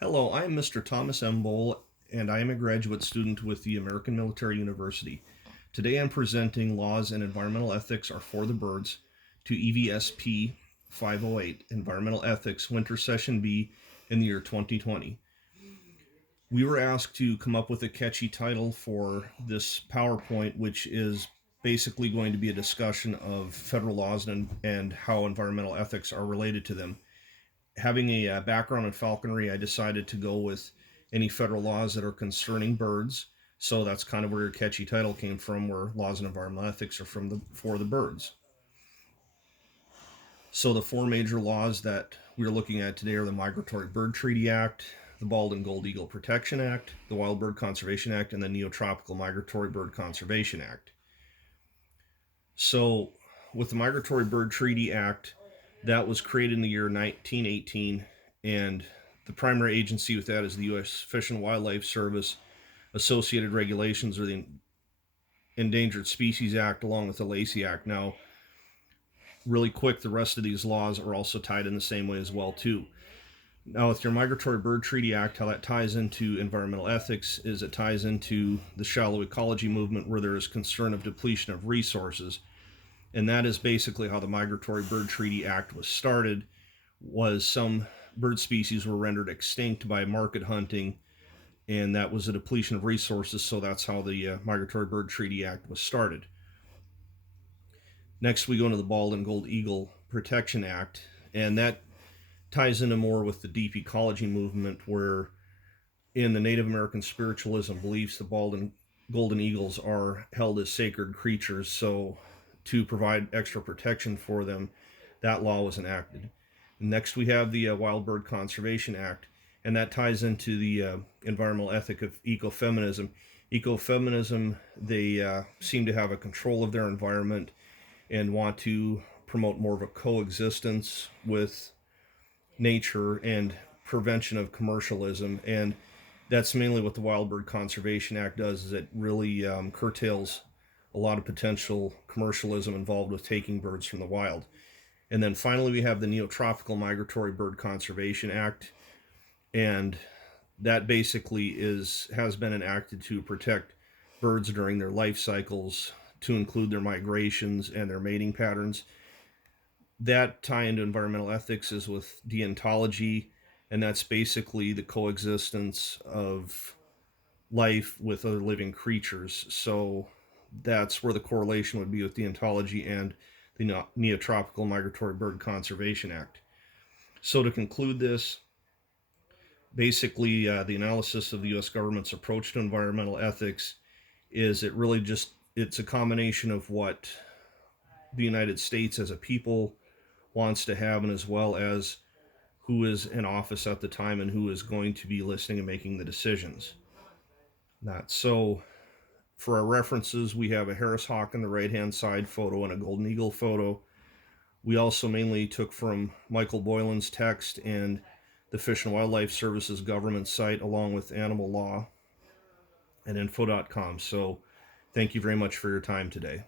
Hello, I am Mr. Thomas M. Bohl, and I am a graduate student with the American Military University. Today I'm presenting Laws and Environmental Ethics Are for the Birds to EVSP 508, Environmental Ethics Winter Session B in the year 2020. We were asked to come up with a catchy title for this PowerPoint, which is basically going to be a discussion of federal laws and how environmental ethics are related to them. Having a background in falconry, I decided to go with any federal laws that are concerning birds. So that's kind of where your catchy title came from, where laws and environmental ethics are for the birds. So the four major laws that we're looking at today are the Migratory Bird Treaty Act, the Bald and Gold Eagle Protection Act, the Wild Bird Conservation Act, and the Neotropical Migratory Bird Conservation Act. So with the Migratory Bird Treaty Act, that was created in the year 1918, and the primary agency with that is the U.S. Fish and Wildlife Service. Associated regulations are the Endangered Species Act along with the Lacey Act. Now, really quick, the rest of these laws are also tied in the same way as well too. Now, with your Migratory Bird Treaty Act, how that ties into environmental ethics is it ties into the shallow ecology movement where there is concern of depletion of resources. And that is basically how the Migratory Bird Treaty Act was started, was some bird species were rendered extinct by market hunting, and that was a depletion of resources, so that's how the Migratory Bird Treaty Act was started. Next, we go into the Bald and Gold Eagle Protection Act, and that ties into more with the deep ecology movement, where in the Native American spiritualism beliefs, the bald and golden eagles are held as sacred creatures, so to provide extra protection for them, that law was enacted. Next, we have the Wild Bird Conservation Act, and that ties into the environmental ethic of ecofeminism. Ecofeminism, they seem to have a control of their environment and want to promote more of a coexistence with nature and prevention of commercialism. And that's mainly what the Wild Bird Conservation Act does, is it really curtails a lot of potential commercialism involved with taking birds from the wild. And then finally, we have the Neotropical Migratory Bird Conservation Act, and that basically has been enacted to protect birds during their life cycles, to include their migrations and their mating patterns. That tie into environmental ethics is with deontology, and that's basically the coexistence of life with other living creatures. So that's where the correlation would be with deontology and the Neotropical Migratory Bird Conservation Act. So to conclude this, basically the analysis of the U.S. government's approach to environmental ethics is it's a combination of what the United States as a people wants to have, and as well as who is in office at the time and who is going to be listening and making the decisions. Not so. For our references, we have a Harris Hawk on the right hand side photo and a Golden Eagle photo. We also mainly took from Michael Boylan's text and the Fish and Wildlife Service's government site, along with Animal Law and info.com. So thank you very much for your time today.